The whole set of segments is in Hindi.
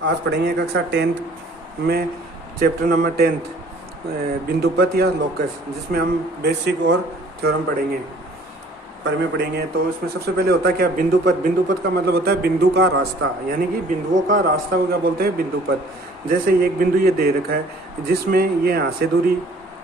आज पढ़ेंगे कक्षा 10th में चैप्टर नंबर 10th बिंदुपथ या लोकस, जिसमें हम बेसिक और थ्योरम पढ़ेंगे, परिमेय पढ़ेंगे। तो इसमें सबसे पहले होता है क्या, बिंदुपथ। बिंदुपथ का मतलब होता है बिंदु का रास्ता, यानी कि बिंदुओं का रास्ता को क्या बोलते हैं, बिंदुपथ। जैसे एक बिंदु ये दे रखा है जिसमें ये यहाँ से दूरी,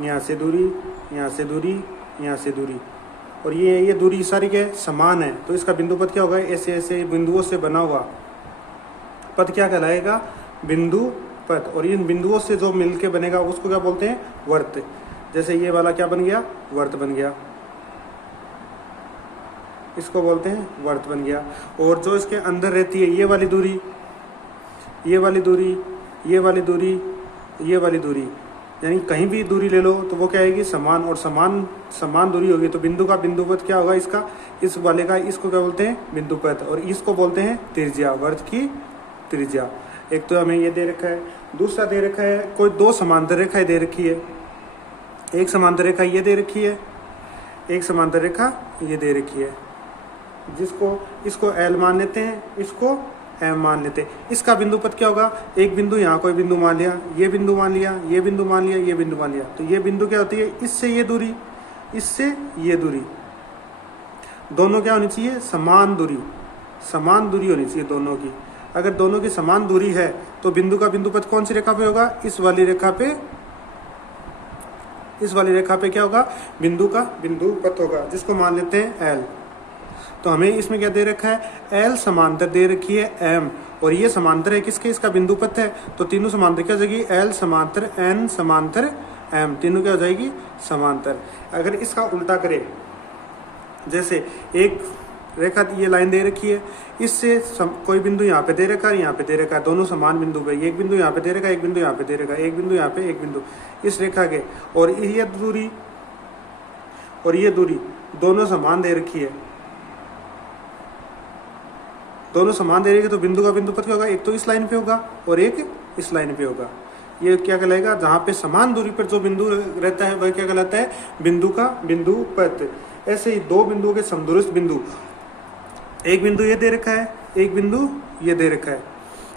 यहाँ से दूरी, यहाँ से दूरी, यहाँ से दूरी, और ये दूरी सारी क्या समान है, तो इसका बिंदुपथ क्या होगा, ऐसे ऐसे बिंदुओं से बना हुआ पथ क्या कहलाएगा, बिंदु पथ। और इन बिंदुओं से जो मिलके बनेगा उसको क्या बोलते हैं, वर्त। जैसे ये वाला क्या बन गया, वर्त बन गया, इसको बोलते हैं वर्त बन गया। और जो इसके अंदर रहती है ये वाली दूरी, ये वाली दूरी, ये वाली दूरी, ये वाली दूरी, यानी कहीं भी दूरी ले लो तो वो क्या आएगी, समान। और समान दूरी होगी तो बिंदु का बिंदुपथ क्या होगा, इसका, इस वाले का, इसको क्या बोलते हैं, बिंदुपथ। और इसको बोलते हैं त्रिज्या, वर्त की त्रिज्या। एक तो हमें ये दे रखा है, दूसरा दे रखा है कोई दो समांतर रेखाएं दे रखी है। एक समांतर रेखा ये दे रखी है, एक समांतर रेखा ये दे रखी है, इसको L मान लेते हैं, इसको M मान लेते हैं। इसका बिंदुपथ क्या होगा, एक बिंदु यहाँ कोई बिंदु मान लिया, ये बिंदु मान लिया, ये बिंदु मान लिया, ये बिंदु मान लिया, तो ये बिंदु क्या होती है, इससे ये दूरी, इससे ये दूरी, दोनों क्या होनी चाहिए, समान दूरी, समान दूरी होनी चाहिए दोनों की। अगर दोनों की समान दूरी है तो बिंदु का बिंदुपथ कौन सी रेखा पे होगा, इस वाली रेखा पे, इस वाली रेखा पे क्या होगा, बिंदु का बिंदुपथ होगा, जिसको मान लेते हैं L। तो हमें इसमें क्या दे रखा है, L समांतर दे रखी है M, और ये समांतर है किसके, इसका बिंदुपथ है। तो तीनों समांतर क्या हो जाएगी, L समांतर N समांतर M, तीनों क्या हो जाएगी, समांतर। अगर इसका उल्टा करें, जैसे एक रेखा ये लाइन दे रखी है, इससे कोई बिंदु यहाँ पे दे रखा है, यहाँ पे दे रखा है, दोनों समान बिंदु पे, एक बिंदु यहाँ पे दे रखा है, एक बिंदु यहाँ पे दे रखा है, एक बिंदु यहाँ पे, एक बिंदु इस रेखा के, और ये दूरी और ये दूरी दोनों समान दे रखी है, दोनों समान दे रही है, तो बिंदु का बिंदुपथ क्या होगा, एक तो इस लाइन पे होगा और एक इस लाइन पे होगा। ये क्या कहलाएगा, जहाँ पे समान दूरी पर जो बिंदु रहता है वह क्या कहलाता है, बिंदु का बिंदुपथ। ऐसे ही दो बिंदुओं के समदूरस्थ बिंदु, एक बिंदु ये दे रखा है, एक बिंदु ये दे रखा है,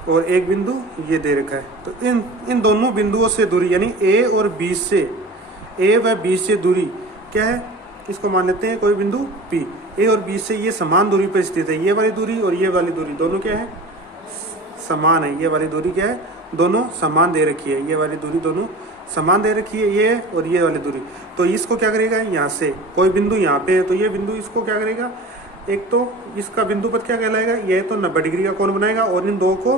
और एक बिंदु ये दे रखा है, तो इन दोनों बिंदुओं से दूरी, यानी A और B से, A व B से दूरी क्या है, इसको मान लेते हैं कोई बिंदु P। A और B से ये समान दूरी पर स्थित है, ये वाली दूरी और ये वाली दूरी दोनों क्या है, समान है। ये वाली दूरी क्या है, दोनों समान दे रखी है, ये वाली दूरी दोनों समान दे रखी है, ये और ये वाली दूरी। तो इसको क्या करेगा, यहाँ से कोई बिंदु यहाँ पे है तो ये बिंदु इसको क्या करेगा, एक तो इसका बिंदुपथ क्या कहलाएगा, यह तो 90 डिग्री का कोण बनाएगा और इन दो को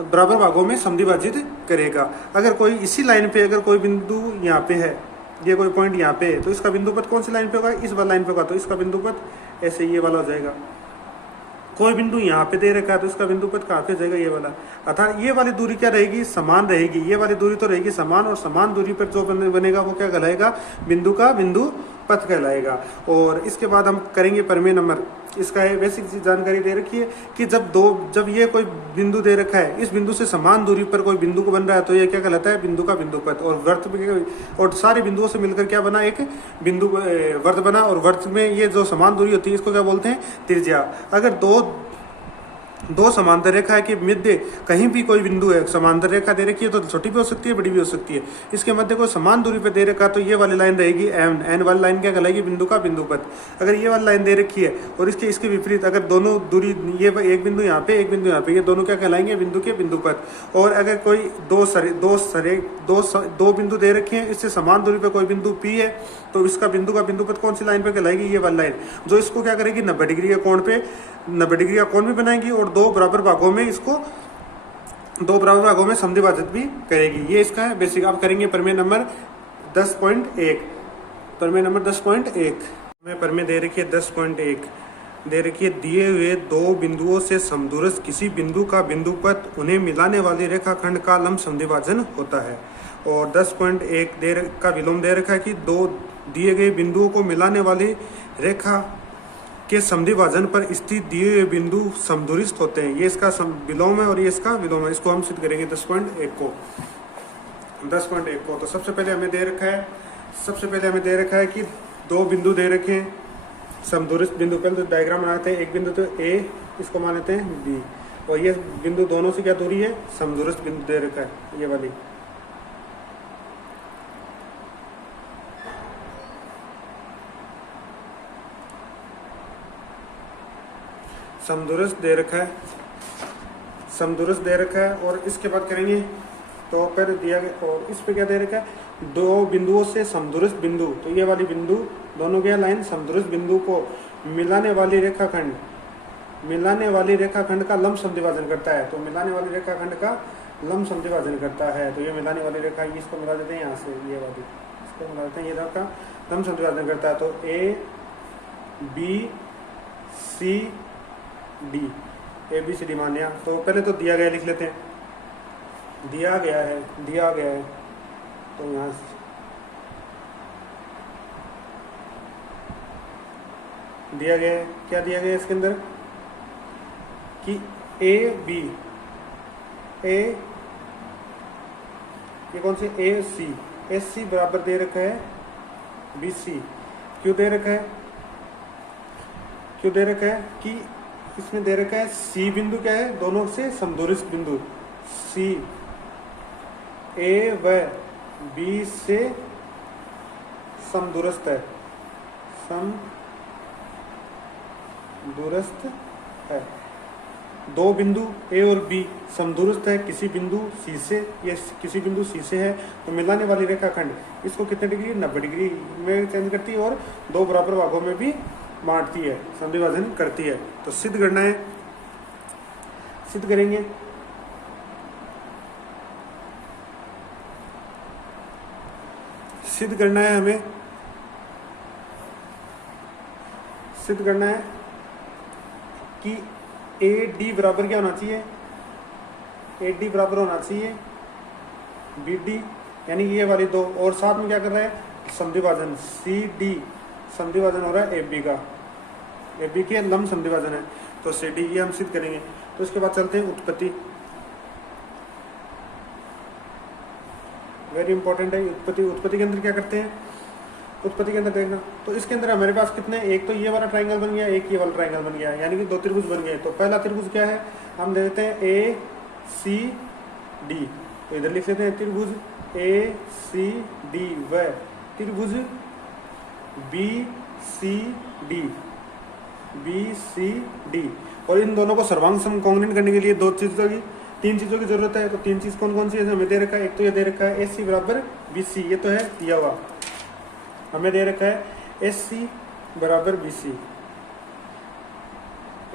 बराबर भागों में समद्विभाजित करेगा। अगर कोई इसी लाइन पे, अगर कोई बिंदु यहाँ पे है, ये कोई पॉइंट यहाँ पे है, तो इसका बिंदुपथ कौन सी लाइन पे होगा, इस वाला लाइन पे होगा, तो इसका बिंदुपथ ऐसे ये वाला हो जाएगा। कोई बिंदु यहाँ पे दे रखा है तो इसका बिंदुपथ कहाँ पे जाएगा, ये वाला। अर्थात ये वाली दूरी क्या रहेगी, समान रहेगी, ये वाली दूरी तो रहेगी समान, और समान दूरी पर जो बनेगा वो क्या कहलाएगा, बिंदु का बिंदुपथ कहलाएगा। और इसके बाद हम करेंगे परिमेय नंबर। इसका है बेसिक जानकारी दे रखी है कि जब ये कोई बिंदु दे रखा है, इस बिंदु से समान दूरी पर कोई बिंदु को बन रहा है तो ये क्या कहलाता है, बिंदु का बिंदुपथ। और वर्त, और सारे बिंदुओं से मिलकर क्या बना, एक बिंदु वर्त बना, और वर्त में ये जो समान दूरी होती है इसको क्या बोलते हैं, त्रिज्या। अगर दो समांतर रेखा है कि मध्य कहीं भी कोई बिंदु है, समांतर रेखा दे रखी है तो छोटी भी हो सकती है, बड़ी भी हो सकती है, इसके मध्य कोई समान दूरी पे दे रखा तो ये वाली लाइन रहेगी M, N वाली लाइन क्या कहलाएगी, बिंदु का बिंदुपथ। अगर ये वाली लाइन दे रखी है और इसके विपरीत, अगर दोनों दूरी, ये एक बिंदु यहाँ पे, एक बिंदु यहाँ पे, ये दोनों क्या कहलाएंगे, बिंदु के बिंदुपथ। और अगर कोई दो बिंदु दे रखे हैं, इससे समान दूरी पे कोई बिंदु P है, तो इसका बिंदु का बिंदुपथ कौन सी लाइन पे कहलाएगी, ये वाली लाइन, जो इसको क्या करेगी, 90 डिग्री के कोण पे 90 डिग्री का कोण भी बनाएगी, और दो बराबर भागों में समद्विभाजित भी करेगी। ये इसका है बेसिक। आप करेंगे परिमेय नंबर 10.1। परिमेय नंबर 10.1 में परिमेय दे रखी है 10.1 दे रखी है, दिए हुए दो बिंदुओं से समदूरस्थ किसी बिंदु का बिंदुपथ उन्हें मिलाने वाली रेखाखंड का लंब समद्विभाजन होता है। और 10.1 का विलोम दे रखा है कि दो दिए गए बिंदुओं को मिलाने वाली रेखा के समद्विभाजन पर स्थित दिए हुए बिंदु समदूरस्थ होते हैं। ये इसका विलोम है और ये इसका विलोम है। इसको हम सिद्ध करेंगे 10.1 को। तो सबसे पहले हमें दे रखा है कि दो बिंदु दे रखे हैं समदूरस्थ बिंदु। पहले तो डायग्राम बनाते हैं। एक बिंदु तो A, इसको मान लेते हैं B, और ये बिंदु दोनों से क्या दूरी है, समदूरस्थ बिंदु दे रखा है ये वाली। समदूरस्थ दे रखा है, समदूरस्थ दे रखा है। और इसके बाद करेंगे तो पहले दिया गया, और इस पे क्या दे रखा है, दो बिंदुओं से समदूरस्थ बिंदु, तो ये वाली बिंदु दोनों क्या लाइन समदूरस्थ बिंदु को मिलाने वाली रेखाखंड, मिलाने वाली रेखाखंड का लंब समद्विभाजन करता है। तो मिलाने वाली रेखाखंड का लंब समद्विभाजन करता है। तो ये मिलाने वाली रेखा, इसको मिला देते हैं यहाँ से, ये वाली इसको मिला देते हैं, ये का लंब समद्विभाजन करता है। तो A B C D, A B C D मान लिया। तो पहले तो दिया गया लिख लेते हैं, दिया गया है, दिया गया है। तो यहाँ से दिया गया है, क्या दिया गया है इसके अंदर कि ए बी, ए ये कौन सी, ए सी, ए सी बराबर दे रखा है बी सी। क्यों दे रखा है, क्यों दे रखा है कि इसमें दे रखा है सी बिंदु क्या है, दोनों से समदूरस्थ बिंदु, सी ए व बी से समदूरस्थ है, समदूरस्थ है। दो बिंदु ए और बी समदूरस्थ है किसी बिंदु सी से, ये किसी बिंदु सी से है। तो मिलाने वाली रेखाखंड इसको कितने डिग्री, 90 डिग्री में चेंज करती है और दो बराबर भागों में भी बांटती है, समद्विभाजन करती है। तो सिद्ध करना है, सिद्ध करेंगे। सिद्ध करना है हमें, सिद्ध करना है कि ए डी बराबर क्या होना चाहिए, ए डी बराबर होना चाहिए बी डी, यानी ये वाली दो, और साथ में क्या कर रहा है, समद्विभाजन सी डी, समद्विभाजन हो रहा है ए बी का, ए बी के लंब समद्विभाजन है। तो सी डी ये हम सिद्ध करेंगे। तो इसके बाद चलते हैं उत्पत्ति, वेरी इंपॉर्टेंट है उत्पत्ति। उत्पत्ति के अंदर क्या करते हैं, उत्पत्ति के अंदर देखना, तो इसके अंदर हमारे पास कितने, एक तो ये वाला ट्राइंगल बन गया, एक ये वाला ट्राइंगल बन गया, यानी कि दो त्रिभुज बन गए। तो पहला त्रिभुज क्या है, हम दे देते हैं ए सी डी, तो इधर लिख लेते हैं त्रिभुज ए सी डी व त्रिभुज B C D, B C D. और इन दोनों को सर्वांग सम कॉन्ग्रुएंट करने के लिए दो चीजों की, तीन चीजों की जरूरत है। तो तीन चीज कौन कौन सी है हमें दे रखा है, एक तो ये दे रखा है ए सी बराबर बी सी, ये तो है दिया हुआ, हमें दे रखा है एस सी बराबर बी सी,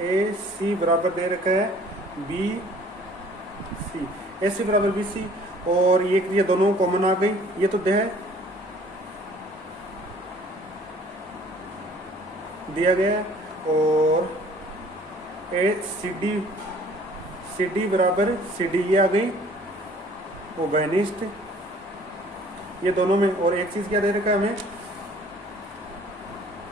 ए सी बराबर दे रखा है बी सी, एस सी बराबर बी सी। और ये दोनों कॉमन आ गई, ये तो है दिया गया। और ए सी डी, सी डी बराबर सी डी, ये आ गई वो घनिष्ठ, ये दोनों में। और एक चीज क्या दे रखा है हमें,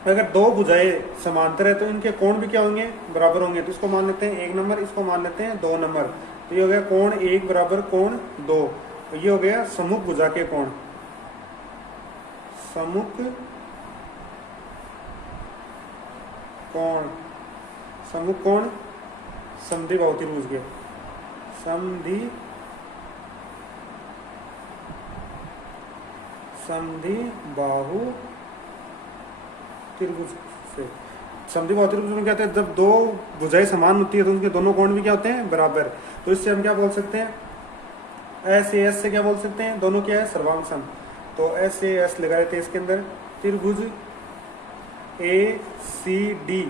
अगर दो भुजाएं समांतर है तो इनके कोण भी क्या होंगे, बराबर होंगे। तो इसको मान लेते हैं 1 नंबर, इसको मान लेते हैं 2 नंबर। तो ये हो गया कोण 1 बराबर कोण 2, तो ये हो गया सम्मुख भुजा के कोण, सम्मुख कोण, सम्मुख कोण समद्विबाहु त्रिभुज के, समद्विबाहु त्रिभुज से। समद्विबाहु त्रिभुज में क्या होता है, जब दो भुजाएं समान होती है तो उनके दोनों कोण भी क्या होते हैं, बराबर। तो इससे हम क्या बोल सकते हैं, एस ए एस से क्या बोल सकते हैं, दोनों क्या है, सर्वांग सम। तो एस ए एस लगा देते हैं इसके अंदर, त्रिभुज ए सी डी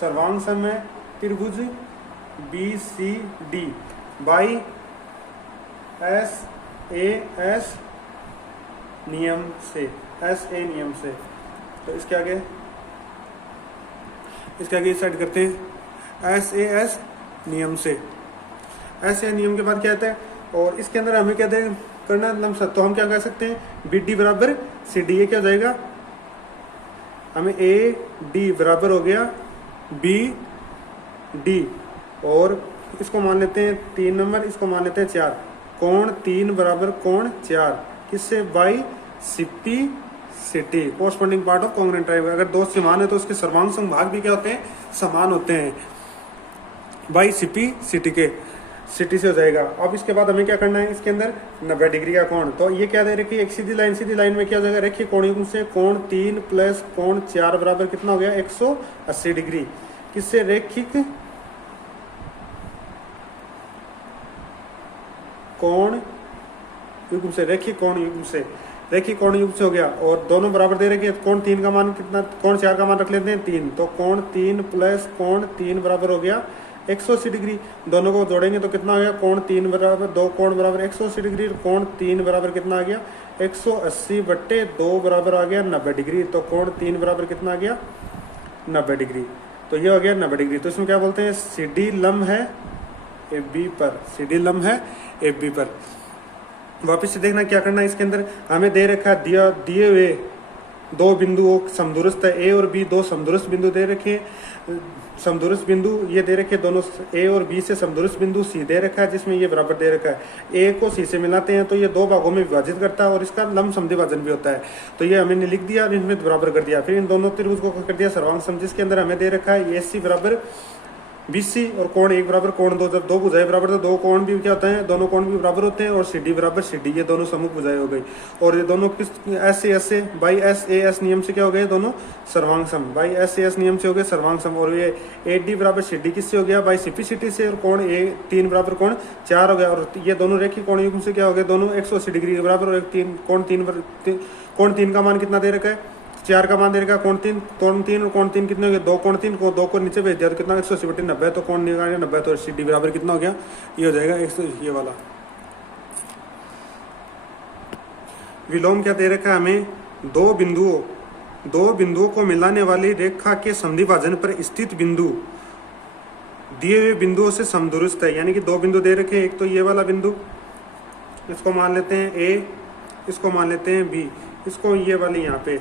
सर्वांग सम है त्रिभुज B C D by S A S नियम से, एस ए नियम से। तो इसके आगे इस साइड करते हैं एस ए एस नियम से, एस ए नियम के बाद क्या आता है, और इसके अंदर हमें क्या करना लंबसम। तो हम क्या कह सकते हैं, बी डी बराबर सी डी, ये क्या हो जाएगा, हमें ए डी बराबर हो गया बी डी, और इसको मान लेते हैं 3 नंबर, इसको मान लेते हैं 4, कोण 3 बराबर कोण 4, किससे, by CP city, corresponding part of congruent triangle. अगर दो समान है तो उसके सर्वांग भाग भी क्या होते हैं, समान होते हैं। बाई सीपी सिटी से हो जाएगा। अब इसके बाद हमें क्या करना है, इसके अंदर 90 डिग्री का कोण। तो ये क्या दे रखी है, एक सीधी लाइन में क्या हो जाएगा, रखिए कोण युग्म से कोण 3 प्लस कोण 4 बराबर कितना हो गया 180 डिग्री। किससे, रैखिक कोण युग्म से, रैखिक कोण युग्म से, रैखिक कोण युग्म से हो गया। और दोनों बराबर दे रखे, कोण 3 का मान कितना, कोण 4 का मान रख लेते हैं 3, तो कोण 3 प्लस कोण 3 बराबर हो गया 180 डिग्री। दोनों को जोड़ेंगे तो कितना आ गया, कोण 3 बराबर, दो कोण बराबर 180 डिग्री, कोण 3 बराबर कितना आ गया 180/2 बराबर आ गया 90 डिग्री। तो कोण 3 बराबर कितना आ गया 90 डिग्री। तो ये हो गया 90 डिग्री। तो इसमें क्या बोलते हैं, CD लंब है AB पर, CD लंब है AB पर। वापिस से देखना क्या करना है, इसके अंदर हमें दे रखा है दिए हुए दो बिंदुओं समदूरस्थ है A और B, दो समदूरस्थ बिंदु दे रखे, समदूरस्थ बिंदु ये दे रखे दोनों A और B से समदूरस्थ बिंदु C दे रखा है, जिसमें ये बराबर दे रखा है। A को C से मिलाते हैं तो ये दो भागों में विभाजित करता है और इसका लंब समद्विभाजन भी होता है। तो ये हमने लिख दिया, इनमें बराबर कर दिया। फिर इन दोनों त्रिभुज को कर दिया सर्वांग सम, जिसके अंदर हमें दे रखा है AC बराबर BC और कोण 1 बराबर कोण 2। जब दो भुजाएं बराबर तो दो कोण भी क्या होता है, दोनों कोण भी बराबर होते हैं। और CD बराबर CD, ये दोनों सम्मुख भुजाएं हो गई। और ये दोनों किस ऐसे बाई SAS नियम से क्या हो गए, दोनों सर्वांग सम, बाई SAS नियम से हो गए सर्वांग सम। और ये AD बराबर CD किससे हो गया, बाई CP से। और कोण 3 बराबर कोण 4 हो गया। और ये दोनों रेखीय कोण युग्म से क्या हो गए, दोनों 180 डिग्री के बराबर। और कोण 3 का मान कितना दे रखा है, 4 का मान दे रखा, कोण 3 और कोण 3 कितने हो गए, दो कोण 3 को दो को नीचे भेज दिया तो कितना 180/90। तो कोण निकालेंगे 90, तो CD बराबर कितना हो गया, ये हो जाएगा 100। ये वाला विलोम क्या दे रखा है हमें, दो बिंदुओं को मिलाने वाली रेखा के समद्विभाजन पर स्थित बिंदु दिए हुए बिंदुओं से समदूरस्थ है। यानी कि दो बिंदु दे रखे, एक तो ये वाला बिंदु, इसको मान लेते हैं A, इसको मान लेते हैं B, इसको ये वाली यहाँ पे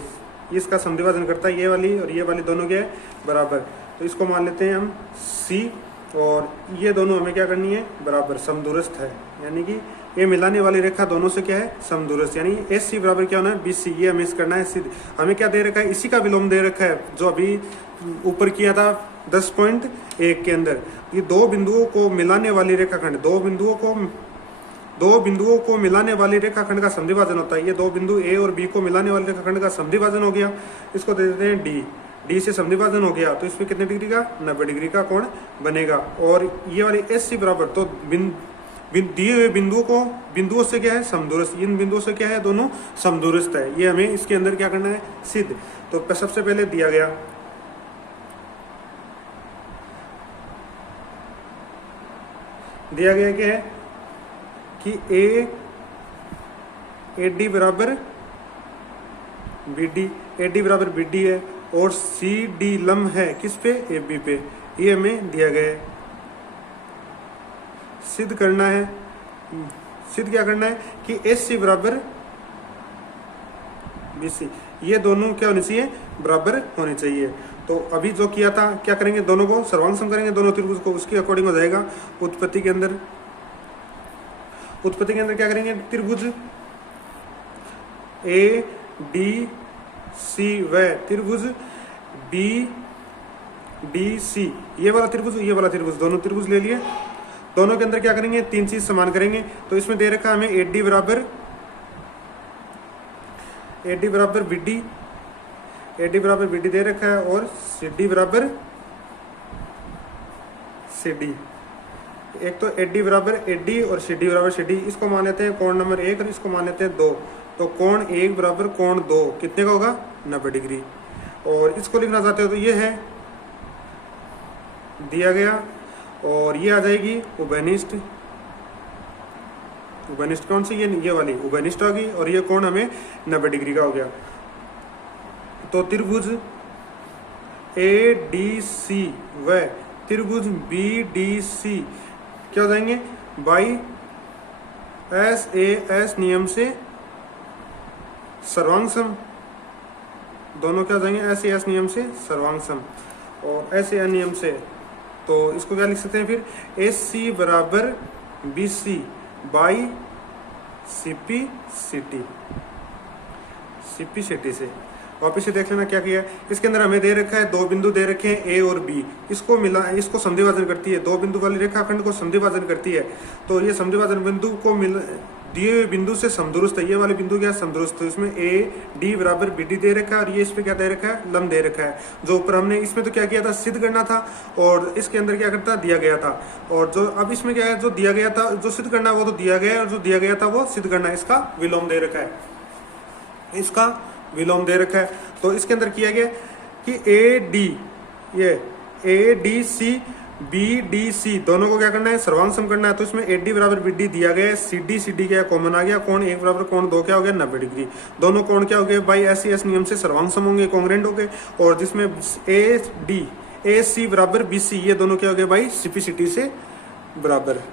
इसका समद्विभाजन करता है, ये वाली और ये वाली दोनों के बराबर। तो इसको मान लेते हैं हम C, और ये दोनों हमें क्या करनी है, बराबर समदूरस्थ है। यानी कि ये मिलाने वाली रेखा दोनों से क्या है, समदूरस्थ। यानी AC बराबर क्या होना है, BC, ये हमें करना है सिद्ध। हमें क्या दे रखा है, इसी का विलोम दे रखा है जो अभी ऊपर किया था 10.1 के अंदर। ये दो बिंदुओं को मिलाने वाली रेखाखंड, दो बिंदुओं को मिलाने वाली रेखाखंड का समद्विभाजन होता है। ये दो बिंदु A और B को मिलाने वाले रेखाखंड का समद्विभाजन हो गया, इसको दे देते हैं D से समद्विभाजन हो गया तो इसमें कितने डिग्री का, 90 डिग्री का कोण बनेगा। और ये वाली SC बराबर, तो दिए हुए बिंदुओं से क्या है, समदूरस्थ। इन बिंदुओं से क्या है, दोनों समदूरस्थ है। ये हमें इसके अंदर क्या करना है, सिद्ध। तो सबसे पहले दिया गया क्या है कि AD बराबर BD है और CD लंब है किस पे, AB पे। ये हमें दिया गया है। सिद्ध करना है, सिद्ध क्या करना है कि SC बराबर BC, ये दोनों क्या होनी चाहिए, बराबर होनी चाहिए। तो अभी जो किया था, क्या करेंगे, दोनों को सर्वांग सम करेंगे, दोनों त्रिभुज को, उसके अकॉर्डिंग हो जाएगा। उत्पत्ति के अंदर क्या करेंगे, त्रिभुज ADC व त्रिभुज BDC, ये वाला त्रिभुज, दोनों त्रिभुज ले लिए। दोनों के अंदर क्या करेंगे, तीन चीज समान करेंगे। तो इसमें दे रखा हमें AD बराबर BD दे रखा है और CD बराबर CD। एक तो AD बराबर AD और CD बराबर CD, इसको मान लेते हैं कोण नंबर 1 और इसको मान लेते हैं 2। तो कोण 1 बराबर कोण 2 कितने का होगा, 90 डिग्री। और इसको लिखना चाहते हो तो ये है दिया गया, और ये आ जाएगी उभयनिष्ठ कौन सी, ये वाली उभयनिष्ठ होगी। और ये कोण हमें 90 डिग्री का हो गया। तो त्रिभुज ADC व त्रिभुज BDC क्या हो जाएंगे, बाई SAS नियम से सर्वांग सम। दोनों क्या हो जाएंगे, SAS नियम से सर्वांग सम और SAS नियम से। तो इसको क्या लिख सकते हैं फिर, SC बराबर BC बाई CP सिटी से। वापिस से देख लेना क्या किया है। इसके अंदर हमें दे रखा है 2 बिंदु दे रखे हैं ए और बी, इसको मिला, इसको संधिभाजन करती है, 2 बिंदु वाली रेखाखंड को संधिभाजन करती है। तो ये संधिभाजन बिंदु को मिल दिए हुए बिंदु से समदुरुस्त है, ये वाले बिंदु क्या समदुरुस्त है, इसमें ए डी बराबर बी डी दे रखा है और ये इस पे क्या दे रखा है लंब दे रखा है। जो ऊपर हमने इसमें तो क्या किया था सिद्ध करना था और इसके अंदर क्या करता दिया गया था, और जो अब इसमें क्या है जो दिया गया था जो सिद्ध करना वो तो दिया गया है और जो दिया गया था वो सिद्ध करना है, इसका विलोम दे रखा है, इसका विलोम दे रखा है। तो इसके अंदर किया गया कि ए डी ये A D C B D C दोनों को क्या करना है सर्वांग सम करना है। तो इसमें ए डी बराबर बी डी दिया गया है, सी डी क्या कॉमन आ गया, कोण 1 बराबर कोण 2 क्या हो गया 90 डिग्री। दोनों कोण क्या हो गए भाई ऐसी एस नियम से सर्वांग सम होंगे, कॉन्ग्रेंट हो गए। और जिसमें ए सी बराबर बी सी ये दोनों क्या हो गए भाई सीपीसीटी से बराबर।